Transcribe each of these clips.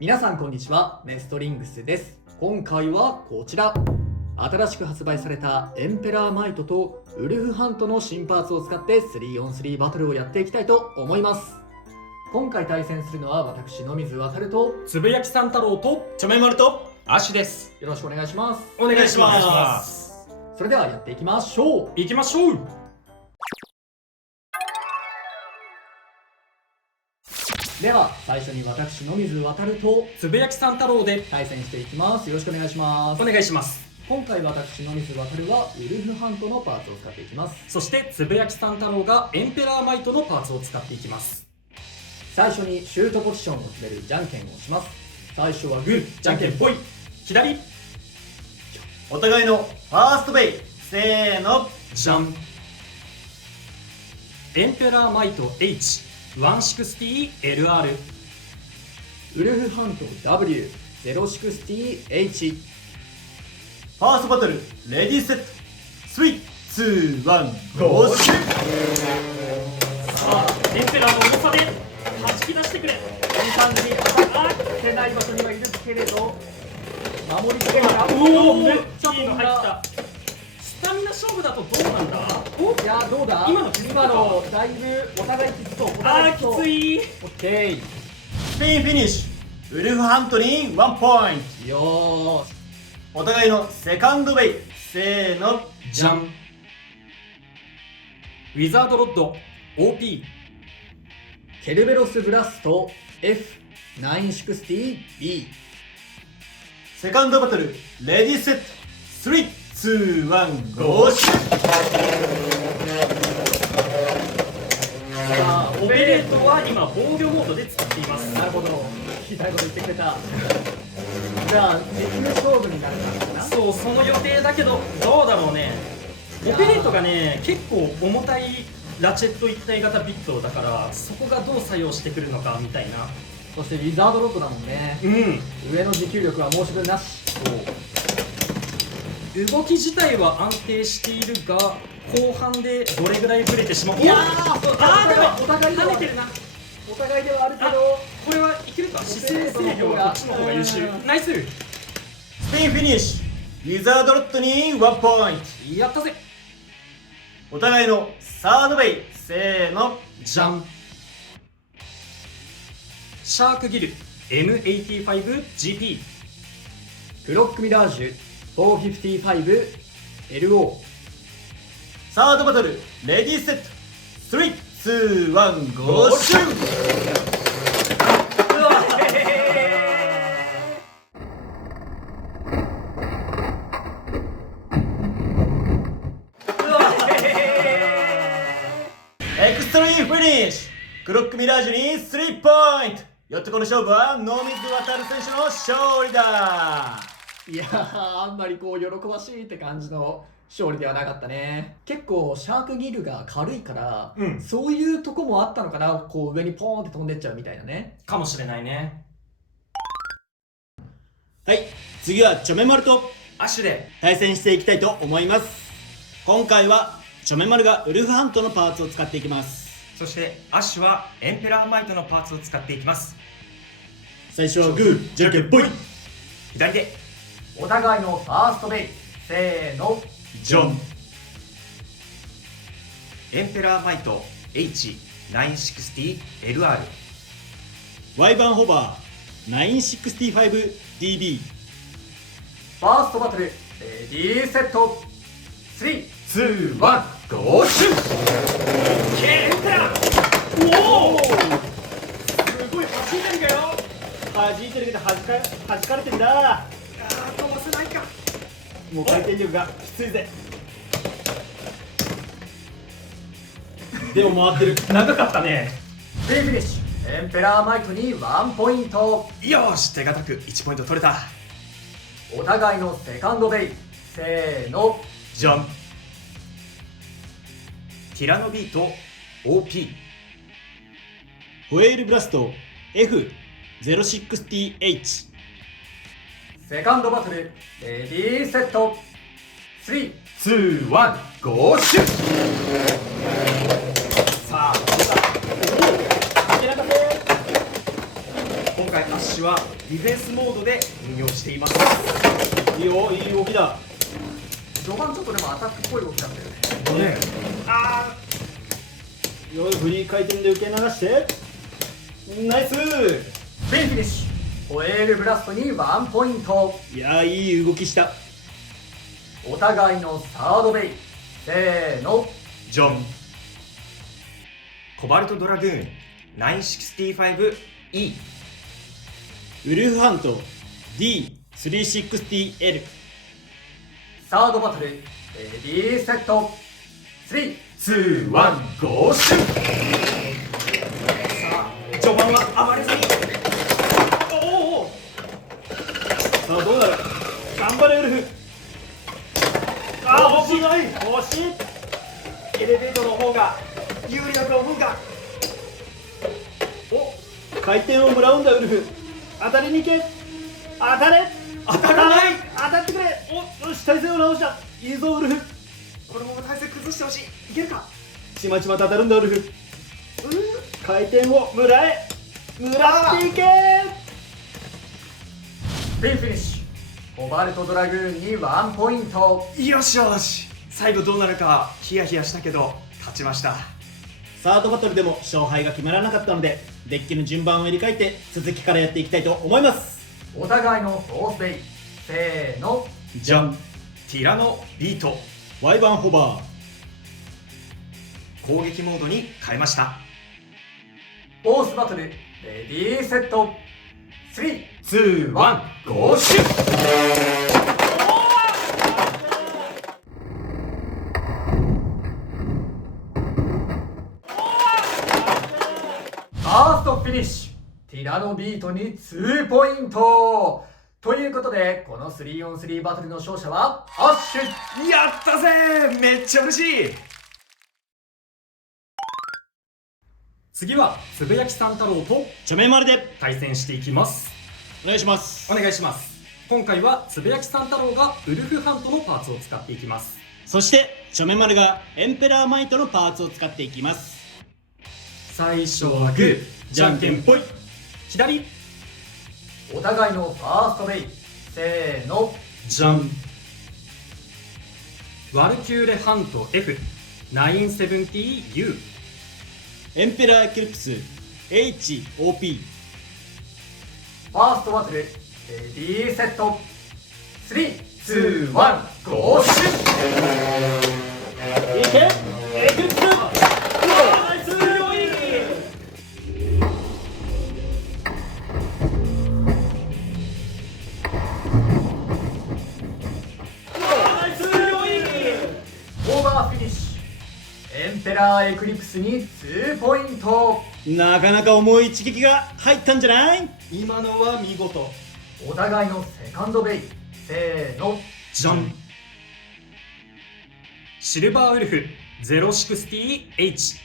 皆さんこんにちは、ネストリングスです。今回はこちら、新しく発売されたエンペラーマイトとウルフハントの新パーツを使って 3on3 バトルをやっていきたいと思います。今回対戦するのは私野水航とつぶやきさん太郎とちょめまるとアシです。よろしくお願いします。お願いします。それではやっていきましょう。行きましょう。では最初に私野水航とつぶやきさん太郎で対戦していきます。よろしくお願いします。お願いします。今回私野水航はウルフハントのパーツを使っていきます。そしてつぶやきさん太郎がエンペラーマイトのパーツを使っていきます。最初にシュートポジションを決めるじゃんけんをします。最初はグー、じゃんけんぽい。左。お互いのファーストベイ、せーの、じゃん。エンペラーマイト H160LR、 ウルフハント W060H。 ファーストバトル、レディーセット、3、2、1、ゴーシュ。さあエンペラーの重さで弾き出してくれ。いい感じに当たってない場所にはいるけれど守りつけながら、おお、めっめっちゃいいちゃ飛んだ。の入った。スタミナ勝負だとどうなんだ。お、いやどうだ、今のきついか今のだいぶお互いきつそう。おあー互いきつそう。きつい。オッケー。スピンフィニッシュ、ウルフハントに1ポイント。よーし。お互いのセカンドベイ、せーの、じゃん。ウィザードロッド OP、 ケルベロスブラスト F960B。 セカンドバトル、レディーセット、3、2、1、ゴーシュ。さあオペレートは今防御モードで使っています。なるほど、聞きたいこと言ってくれた。じゃあ実務勝負になるのかな。そう、その予定だけどどうだろうね。オペレートがね結構重たいラチェット一体型ビットだから、そこがどう作用してくるのかみたいな。そしてウィザードロッドだもんね。うん上の持久力は申し分なし。動き自体は安定しているが、後半でどれぐらいブレてしまう。いやー、あーでもお互いでは跳ねてるな。お互いではあるけあ、ど、これはいけるか。姿勢制御はこっちの方が優秀。ナイス。スピンフィニッシュ、ウィザードロッドに1ポイント。やったぜ。お互いのサードベイ、せーの、じゃん。シャークギル M85GP、 クロックミラージュ 455LO。 サードバトル、レディーセット、3、2、1、ゴーシュ。エクストリームフィニッシュ、クロックミラージュに3ポイント。よってこの勝負は野水航選手の勝利だ。いやー、あんまりこう喜ばしいって感じの勝利ではなかったね。結構シャークギルが軽いから、うんそういうとこもあったのかな。こう上にポーンって飛んでっちゃうみたいなね。かもしれないね。はい、次はちょめまるとアッシュで対戦していきたいと思います。今回はちょめまるがウルフハントのパーツを使っていきます。そしてアッシュはエンペラーマイトのパーツを使っていきます。最初はグー、じゃんけんぽい。左でお互いのファーストベイ、せーの、ジョン。エンペラーマイト H960LR、 ワイバンホバー 965DB。 ファーストバトル、レディーセット、3、2、1、ゴーシュ。エンペラー。おお、すごい弾いてるかよ。弾いてるけど弾かれてんだ。あー、飛ばせないか。もう回転力がきついぜ。でも回ってる。長かったね。フィニッシュ、エンペラーマイトに1ポイント。よーし、手堅く1ポイント取れた。お互いのセカンドベイ、せーの、じゃん。ティラノビート OP、 ホエールブラスト F060H。 セカンドバトル、レディーセット、3、2、1、ゴーシュ。さあ、出た。おお、回アッシュはディフェンスモードで運用しています。いいよ、いい動きだ。序盤ちょっとでもアタックっぽい動きだったよね。ね、あよい、フリー回転で受け流してナイス。フィニッシュ。ホエールブラストに1ポイント。いやー、いい動きした。お互いのサードベイ。せーの。ジョン。コバルトドラグーン 965E。ウルフハント D360L。サードバトルレディーセット。3、2、1、ゴーシュ。序盤は暴れずに。おお。さあどうなる。頑張れウルフ。ああ、惜しい惜しい。エレベートの方が有利だと思うが。お、回転をもらうんだウルフ。当たりに行け。当たれ。当たらない。当たってくれ。お、よし、体勢を直した。いいぞウルフ。このまま体勢崩してほしい。いけるか。ちまちまと当たるんだウルフ。回転をもらえ。もらっていけ。フィニッシュ。コバルトドラグーンに1ポイント。よしよし。最後どうなるかヒヤヒヤしたけど勝ちました。サードバトルでも勝敗が決まらなかったので、デッキの順番を入れ替えて続きからやっていきたいと思います。お互いのフォースベイ。せーの。じゃん。ティラノビート。ワイバンホバ攻撃モードに変えました。フォースバトルレディーセット。3、ー。2、1、ゴーシュ。ファーストフィニッシュ。ティラノビートに2ポイント。ということで、この 3on3 バトルの勝者はアッシュ。やったぜ。めっちゃ嬉しい。次はつぶやきさん太郎とチョメマルで対戦していきます。お願いします。お願いします。今回はつぶやきさん太郎がウルフハントのパーツを使っていきます。そしてチョメマルがエンペラーマイトのパーツを使っていきます。最初はグー、じゃんけんぽい。左、お互いのファーストベイ。せーの。じゃん。ワルキューレハント F970U。エンペラーエクリプス HOP。ファーストバトルレディーセット。3、2、1、ゴーシュ。いけエクリプス。ナイス。強い。オーバーフィニッシュ。エンペラーエクリプスに2ポイント。なかなか重い一撃が入ったんじゃない？今のは見事。お互いのセカンドベイ。せーの。じゃん。シルバーウルフ 060H。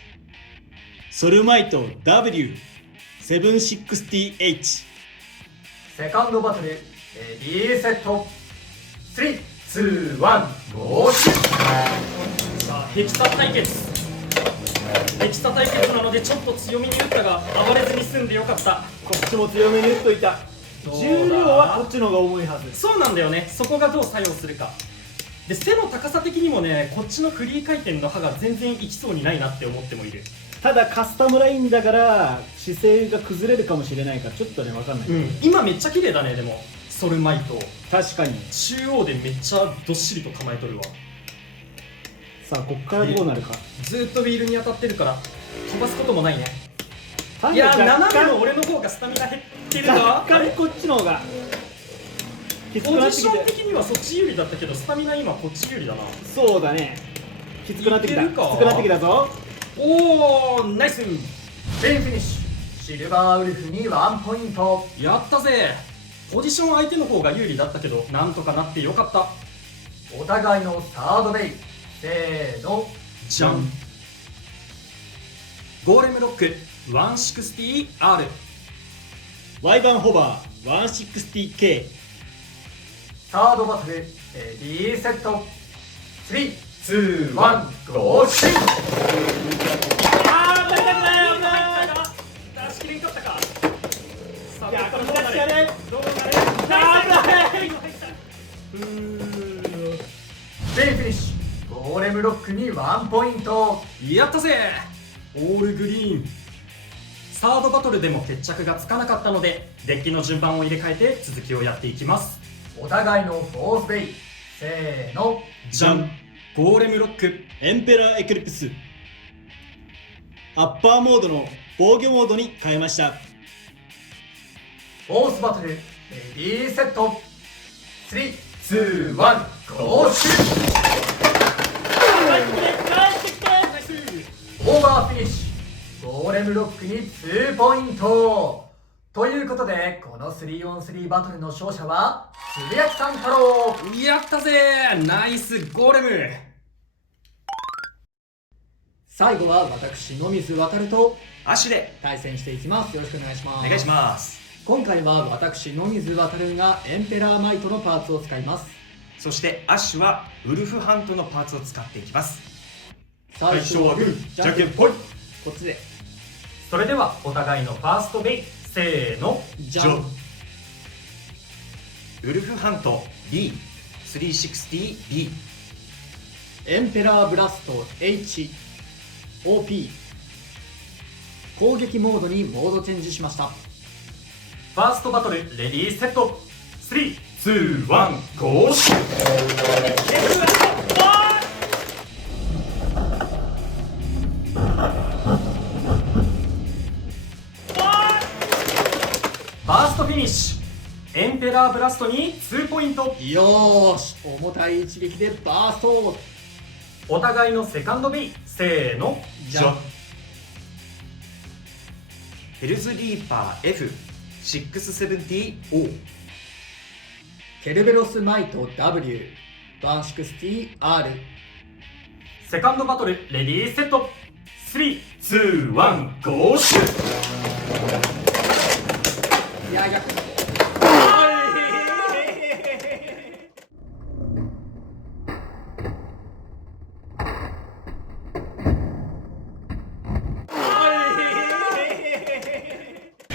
ソルマイト W760H。セカンドバトルレディーセット。3、2、1、ゴーシュ。さあ、ヘキサ対決。ヘキサ対決なのでちょっと強めに打ったが暴れずに済んでよかった。こっちも強めに打っといた。どうだ重量はこっちの方が重いはず。そうなんだよね。そこがどう作用するかで、背の高さ的にもね、こっちのフリー回転の刃が全然いきそうにないなって思ってもいる。ただカスタムラインだから姿勢が崩れるかもしれないからちょっとね分かんない、今めっちゃ綺麗だね。でもソルマイト確かに。中央でめっちゃどっしりと構えとるわ。さあこっからどうなるか。ずーっとウィールに当たってるから飛ばすこともないね。いいやー、若斜めの干俺の方がスタミナ減ってるが、若干こっちの方がきつくポなってきて。ジション的にはそっち有利だったけど、スタミナ今こっち有利だな。そうだね、きつくなってきた。いけるかきつくなってきたぞ。おー、ナイス。フィニッシュ。シルバーウルフに1ポイント。やったぜ。ポジション相手の方が有利だったけどなんとかなってよかった。お互いのサードベイ。せーの。じゃん。ゴーレムロック 160R。 ワイバンホバー 160K。 サードバトルレディーセット。3、2、1、ゴーシュ。あー、危ない危ない危ない。出し切れんかったか。さあやこれどうなるどうなるベイフィッシュゴーレムロックに1ポイント。やったぜオールグリーン。サードバトルでも決着がつかなかったのでデッキの順番を入れ替えて続きをやっていきます。お互いのフォースベイ、せーの。じゃん。ゴーレムロック。エンペラーエクリプス。アッパーモードの防御モードに変えました。フォースバトルレディーセット。3、2、1、ゴーシュオーバーフィニッシュ。ゴーレムロックに2ポイント。ということでこの 3on3 バトルの勝者はつぶやきさん太郎。やったぜナイスゴーレム。最後は私野水航と足で対戦していきます。よろしくお願いします。お願いします。今回は私野水航がエンペラーマイトのパーツを使います。そしてアッシュはウルフハントのパーツを使っていきます。最初はグー、じゃんけんぽい。こっちでそれではお互いのファーストベイ、せーの。じゃん。ウルフハント B360B。 エンペラーブラスト H OP 攻撃モードにモードチェンジしました。ファーストバトルレディーセット。3、2、1、ゴーシュ。ファーストフィニッシュ。エンペラーブラストに2ポイント。よーし、重たい一撃でバースト。お互いのセカンドベイ、せーの。じゃん。ヘルズリーパー F670O。 ケルベロスマイト W 160R。 セカンドバトルレディーセット。3、2、1、ゴーシュ。いや逆に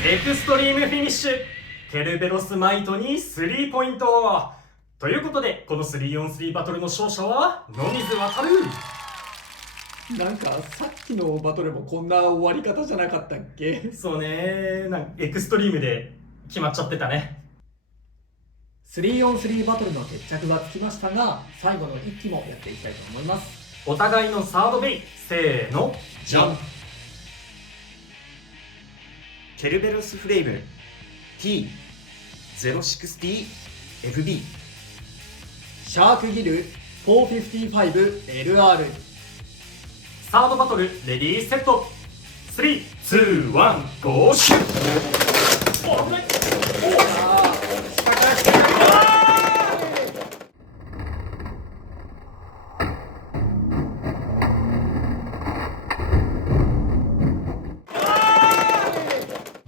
エクストリームフィニッシュ。ケルベロスマイトに3ポイント。ということでこの 3on3 バトルの勝者は野水航。なんかさっきのバトルもこんな終わり方じゃなかったっけ。そうね、なんかエクストリームで決まっちゃってたね。3on3 バトルの決着はつきましたが、最後の1期もやっていきたいと思います。お互いのサードベイ、せーの。じゃん。ケルベロスフレイム T060FB。 シャークギル 455LR。 サードバトルレディーセット。3、2、1、ゴーシュ。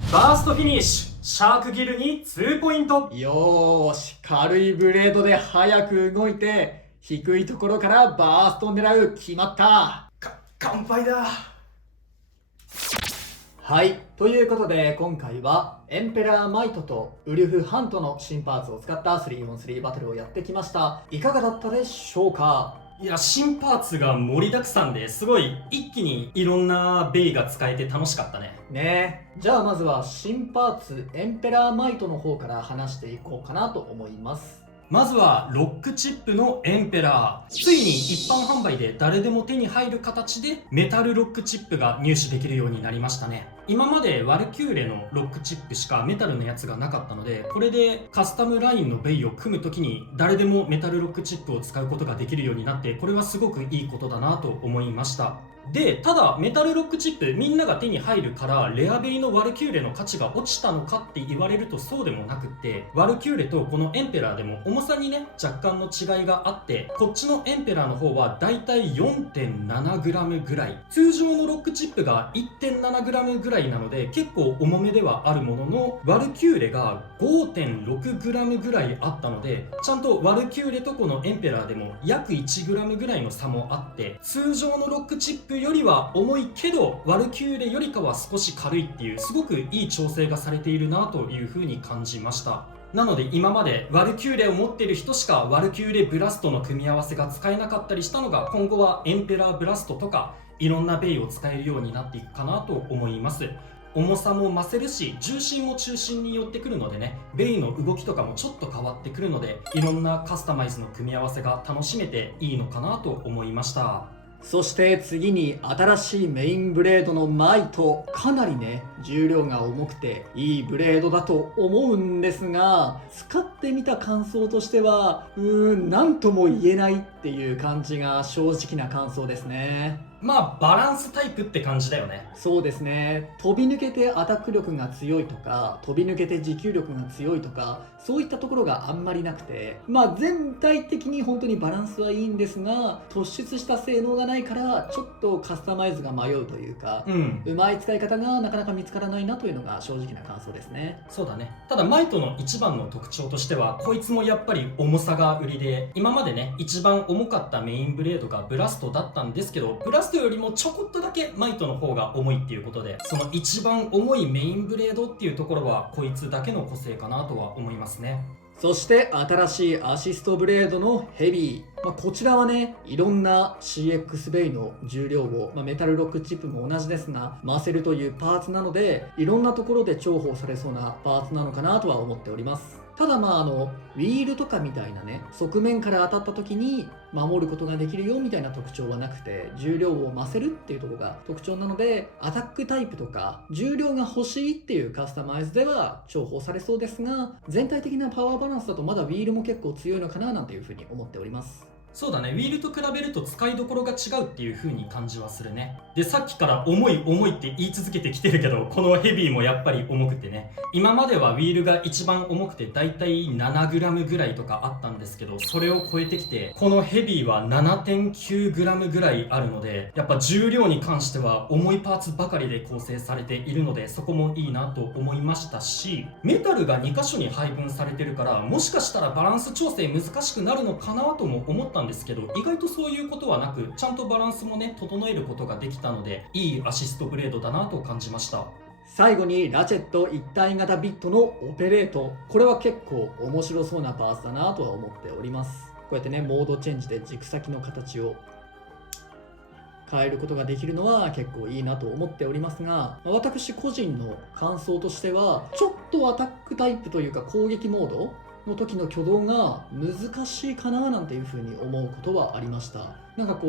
ファーストフィニッシュ。シャークギルに2ポイント。よーし、軽いブレードで早く動いて低いところからバーストを狙う。決まった。乾杯だ。はい、ということで今回はエンペラーマイトとウルフハントの新パーツを使った 3on3 バトルをやってきました。いかがだったでしょうか。いや、新パーツが盛りだくさんですごい一気にいろんなベイが使えて楽しかったね。ねえ、じゃあまずは新パーツエンペラーマイトの方から話していこうかなと思います。まずはロックチップのエンペラー。ついに一般販売で誰でも手に入る形でメタルロックチップが入手できるようになりましたね。今までワルキューレのロックチップしかメタルのやつがなかったので、これでカスタムラインのベイを組む時に誰でもメタルロックチップを使うことができるようになって、これはすごくいいことだなと思いました。で、ただメタルロックチップみんなが手に入るからレアベイのワルキューレの価値が落ちたのかって言われるとそうでもなくって、ワルキューレとこのエンペラーでも重さにね若干の違いがあって、こっちのエンペラーの方はだいたい 4.7g ぐらい、通常のロックチップが 1.7g ぐらいいなので結構重めではあるものの、ワルキューレが 5.6g ぐらいあったので、ちゃんとワルキューレとこのエンペラーでも約 1g ぐらいの差もあって、通常のロックチップよりは重いけどワルキューレよりかは少し軽いっていう、すごくいい調整がされているなというふうに感じました。なので今までワルキューレを持っている人しかワルキューレブラストの組み合わせが使えなかったりしたのが、今後はエンペラーブラストとかいろんなベイを使えるようになっていくかなと思います。重さも増せるし、重心も中心に寄ってくるのでね、ベイの動きとかもちょっと変わってくるので、いろんなカスタマイズの組み合わせが楽しめていいのかなと思いました。そして次に新しいメインブレードのマイト、かなりね重量が重くていいブレードだと思うんですが、使ってみた感想としてはなんとも言えないっていう感じが正直な感想ですね。まあバランスタイプって感じだよね。そうですね、飛び抜けてアタック力が強いとか飛び抜けて持久力が強いとか、そういったところがあんまりなくて、全体的に本当にバランスはいいんですが、突出した性能がないからちょっとカスタマイズが迷うというか、うまい使い方がなかなか見つからないなというのが正直な感想ですね。そうだね。ただマイトの一番の特徴としては、こいつもやっぱり重さが売りで、今までね一番重かったメインブレードがブラストだったんですけど、ブラストよりもちょこっとだけマイトの方が重いっていうことで、その一番重いメインブレードっていうところはこいつだけの個性かなとは思いますね。そして新しいアシストブレードのヘビー、こちらはねいろんな CX ベイの重量を、メタルロックチップも同じですが増せるというパーツなので、いろんなところで重宝されそうなパーツなのかなとは思っております。ただウィールとかみたいなね、側面から当たった時に守ることができるよみたいな特徴はなくて、重量を増せるっていうところが特徴なので、アタックタイプとか重量が欲しいっていうカスタマイズでは重宝されそうですが、全体的なパワーバランスだとまだウィールも結構強いのかななんていうふうに思っております。そうだね、ウィールと比べると使いどころが違うっていう風に感じはするね。で、さっきから重い重いって言い続けてきてるけど、このヘビーもやっぱり重くてね、今まではウィールが一番重くてだいたい 7g ぐらいとかあったんですけど、それを超えてきて、このヘビーは 7.9g ぐらいあるので、やっぱ重量に関しては重いパーツばかりで構成されているので、そこもいいなと思いましたし、メタルが2箇所に配分されてるから、もしかしたらバランス調整難しくなるのかなとも思ったんですけど、意外とそういうことはなく、ちゃんとバランスもね整えることができたので、いいアシストブレードだなと感じました。最後にラチェット一体型ビットのオペレート、これは結構面白そうなパーツだなとは思っております。こうやってねモードチェンジで軸先の形を変えることができるのは結構いいなと思っておりますが、私個人の感想としては、ちょっとアタックタイプというか攻撃モードの時の挙動が難しいかななんていう風に思うことはありました。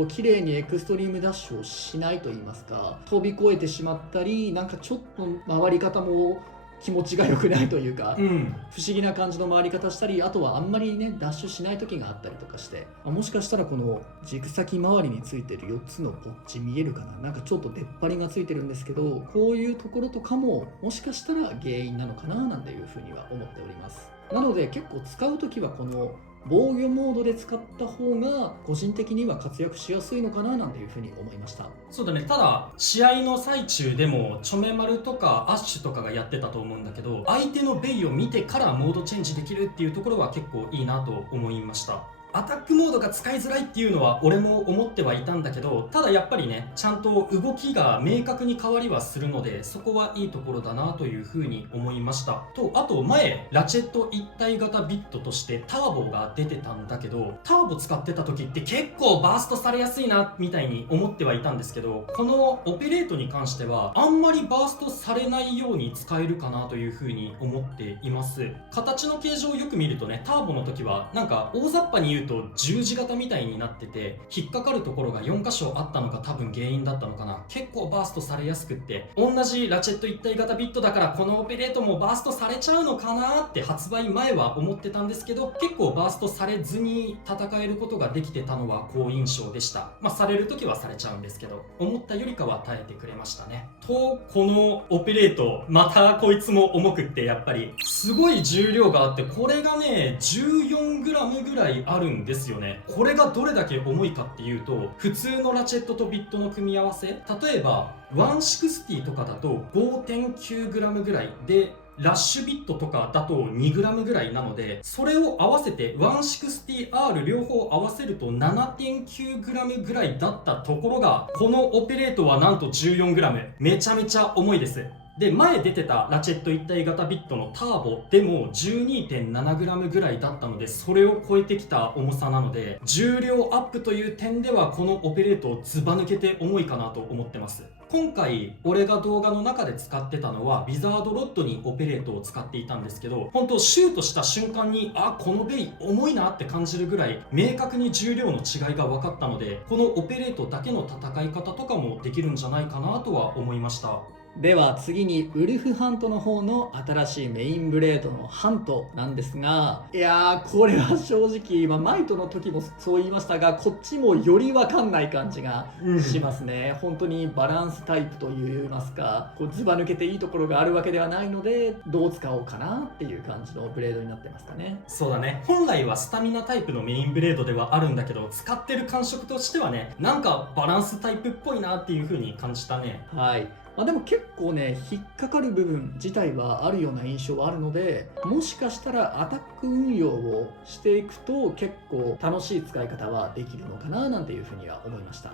綺麗にエクストリームダッシュをしないと言いますか、飛び越えてしまったり、ちょっと回り方も気持ちが良くないというか、不思議な感じの回り方したり、あとはあんまりねダッシュしない時があったりとかして、もしかしたらこの軸先周りについてる4つのポッチ見えるかな、ちょっと出っ張りがついてるんですけど、こういうところとかももしかしたら原因なのかななんていうふうには思っております。なので結構使う時はこの防御モードで使った方が個人的には活躍しやすいのかななんていうふうに思いました。そうだね。ただ試合の最中でもチョメマルとかアッシュとかがやってたと思うんだけど、相手のベイを見てからモードチェンジできるっていうところは結構いいなと思いました。アタックモードが使いづらいっていうのは俺も思ってはいたんだけど、ただやっぱりねちゃんと動きが明確に変わりはするので、そこはいいところだなというふうに思いましたと、あと前ラチェット一体型ビットとしてターボが出てたんだけど、ターボ使ってた時って結構バーストされやすいなみたいに思ってはいたんですけど、このオペレートに関してはあんまりバーストされないように使えるかなというふうに思っています。形の形状をよく見るとね、ターボの時は大雑把に言うと十字型みたいになってて、引っかかるところが4箇所あったのが多分原因だったのかな。結構バーストされやすくって、同じラチェット一体型ビットだからこのオペレートもバーストされちゃうのかなって発売前は思ってたんですけど、結構バーストされずに戦えることができてたのは好印象でした。される時はされちゃうんですけど、思ったよりかは耐えてくれましたね。と、このオペレートまたこいつも重くって、やっぱりすごい重量があって、これがね 14g ぐらいあるんですよね。これがどれだけ重いかっていうと、普通のラチェットとビットの組み合わせ、例えば160とかだと 5.9g ぐらいで、ラッシュビットとかだと 2g ぐらいなので、それを合わせて 160R 両方合わせると 7.9g ぐらいだったところが、このオペレートはなんと 14g。めちゃめちゃ重いです。で、前出てたラチェット一体型ビットのターボでも 12.7g ぐらいだったので、それを超えてきた重さなので、重量アップという点ではこのオペレートをずば抜けて重いかなと思ってます。今回俺が動画の中で使ってたのはウィザードロッドにオペレートを使っていたんですけど、本当シュートした瞬間にこのベイ重いなって感じるぐらい明確に重量の違いが分かったので、このオペレートだけの戦い方とかもできるんじゃないかなとは思いました。では次にウルフハントの方の新しいメインブレードのハントなんですが、いやーこれは正直、マイトの時もそう言いましたが、こっちもより分かんない感じがしますね。本当にバランスタイプといいますか、こうずば抜けていいところがあるわけではないので、どう使おうかなっていう感じのブレードになってますかね。そうだね、本来はスタミナタイプのメインブレードではあるんだけど、使ってる感触としてはね、なんかバランスタイプっぽいなっていう風に感じたね。はい、でも結構ね、引っかかる部分自体はあるような印象はあるので、もしかしたらアタック運用をしていくと結構楽しい使い方はできるのかななんていうふうには思いました。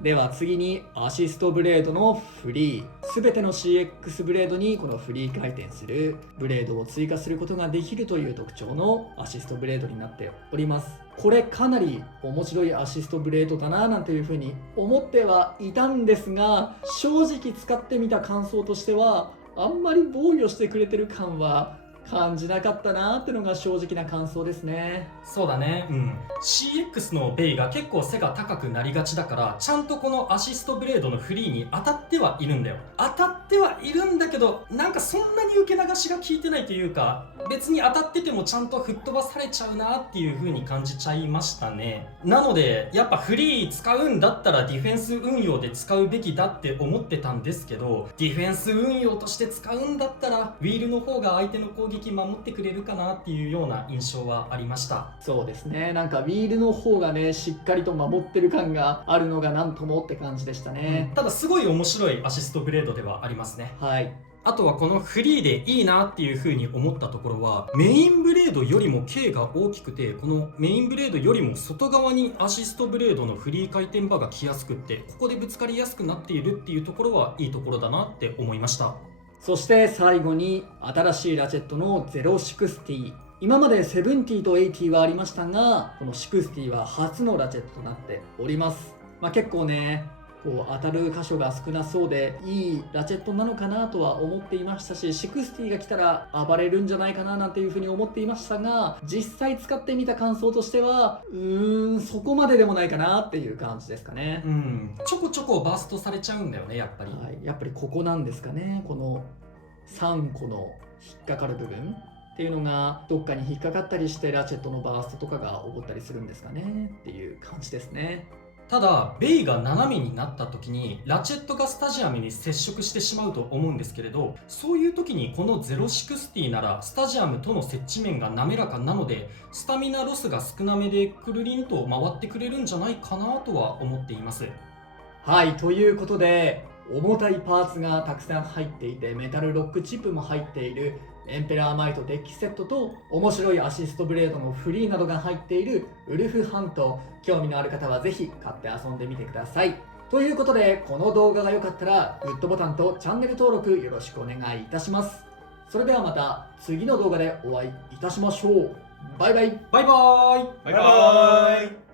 では次にアシストブレードのフリー。全ての CX ブレードにこのフリー回転するブレードを追加することができるという特徴のアシストブレードになっております。これかなり面白いアシストブレードだななんていうふうに思ってはいたんですが、正直使ってみた感想としてはあんまり防御してくれてる感は感じなかったなーってのが正直な感想ですね。そうだね、CX のベイが結構背が高くなりがちだから、ちゃんとこのアシストブレードのフリーに当たってはいるんだよ。当たってはいるんだけど、なんかそんなに受け流しが効いてないというか、別に当たっててもちゃんと吹っ飛ばされちゃうなっていう風に感じちゃいましたね。なのでやっぱフリー使うんだったらディフェンス運用で使うべきだって思ってたんですけど、ディフェンス運用として使うんだったらウィールの方が相手の攻撃守ってくれるかなっていうような印象はありました。そうですね、なんかウィールの方がね、しっかりと守ってる感があるのがなんともって感じでしたね。ただすごい面白いアシストブレードではありますね。はい。あとはこのフリーでいいなっていう風に思ったところは、メインブレードよりも径が大きくて、このメインブレードよりも外側にアシストブレードのフリー回転バーが来やすくって、ここでぶつかりやすくなっているっていうところはいいところだなって思いました。そして最後に新しいラチェットの060。今まで70と80はありましたが、この60は初のラチェットとなっております。結構ね、こう当たる箇所が少なそうでいいラチェットなのかなとは思っていましたし、60が来たら暴れるんじゃないかななんていうふうに思っていましたが、実際使ってみた感想としてはそこまででもないかなっていう感じですかね。ちょこちょこバーストされちゃうんだよね、やっぱり。はい、やっぱりここなんですかね。この3個の引っかかる部分っていうのがどっかに引っかかったりして、ラチェットのバーストとかが起こったりするんですかねっていう感じですね。ただベイが斜めになった時にラチェットがスタジアムに接触してしまうと思うんですけれど、そういう時にこの060ならスタジアムとの接地面が滑らかなので、スタミナロスが少なめでくるりんと回ってくれるんじゃないかなとは思っています。はい、ということで重たいパーツがたくさん入っていて、メタルロックチップも入っているエンペラーマイトデッキセットと、面白いアシストブレードのフリーなどが入っているウルフハント、興味のある方はぜひ買って遊んでみてください。ということで、この動画が良かったらグッドボタンとチャンネル登録よろしくお願いいたします。それではまた次の動画でお会いいたしましょう。バイバイ。バイバーイ。バイバーイ。